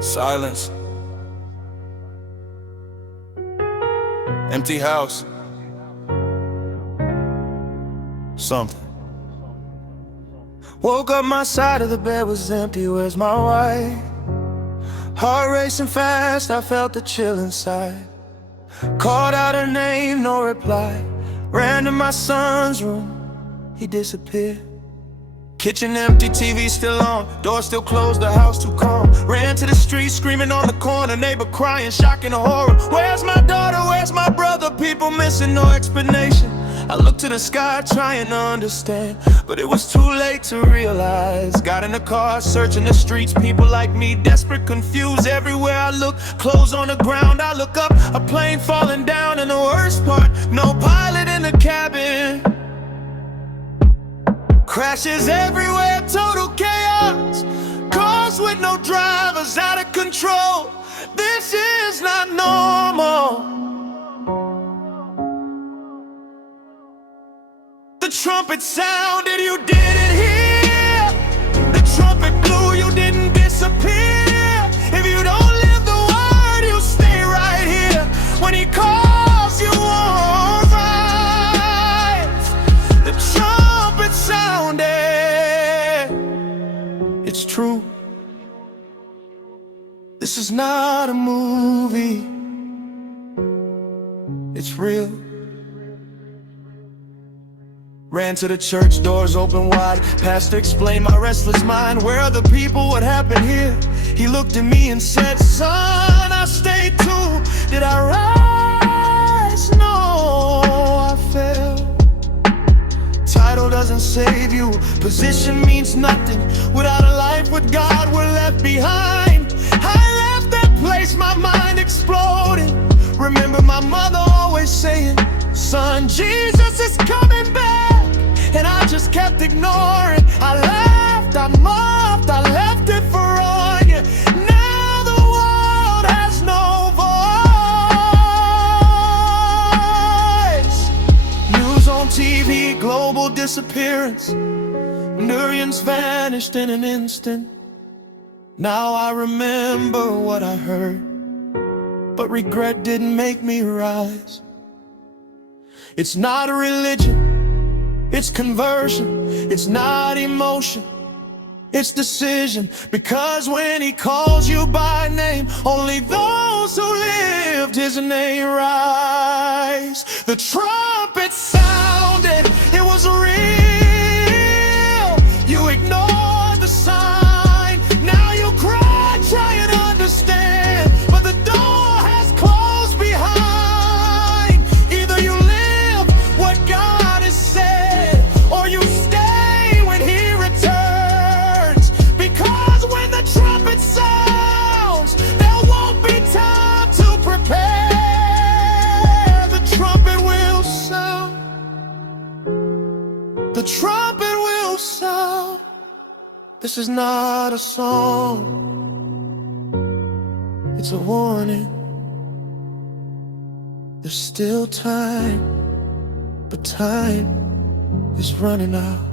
Silence. Empty house. Something. Woke up, my side of the bed was empty. Where's my wife? Heart racing fast, I felt the chill inside. Called out her name, no reply. Ran to my son's room, he disappeared. Kitchen empty, TV still on, door still closed, the house too calm. Ran to the street, screaming on the corner, neighbor crying, shock and horror. Where's my daughter, where's my brother? People missing, no explanation. I looked to the sky, trying to understand, but it was too late to realize. Got in the car, searching the streets, people like me, desperate, confused. Everywhere I look, clothes on the ground. I look up, a plane falling down, and the worst part, no pilot in the cabin. Crashes everywhere, total chaos. Cars with no drivers, out of control. This is not normal. The trumpet sounded, you didn't hear. The trumpet blew, you didn't disappear. If you don't live the word, you stay right here. When he calls, you won't rise. The trumpet sounded. It's true. This is not a movie. It's real. Ran to the church, doors open wide. Pastor explained my restless mind. Where are the people? What happened here? He looked at me and said, son, I stayed too. Did I rise? No, I fell. Title doesn't save you. Position means nothing. Without a life with God, we're left behind. I left that place, my mind exploded. Remember my mother always saying, son, Jesus is coming back. And I just kept ignoring. I laughed, I mocked, I left it for on you. Now the world has no voice. News on TV, global disappearance. Millions vanished in an instant. Now I remember what I heard, but regret didn't make me rise. It's not a religion, it's conversion. It's not emotion, it's decision. Because when he calls you by name, only those who lived his name rise. The trumpet sounded, it was real. You ignored the sign, now you cry trying to understand, but the door has closed behind. Either you live what God has said, or you stay when he returns. Because when the trumpet sounds, there won't be time to prepare. The trumpet will sound. The trumpet will sound. This is not a song, it's a warning. There's still time, but time is running out.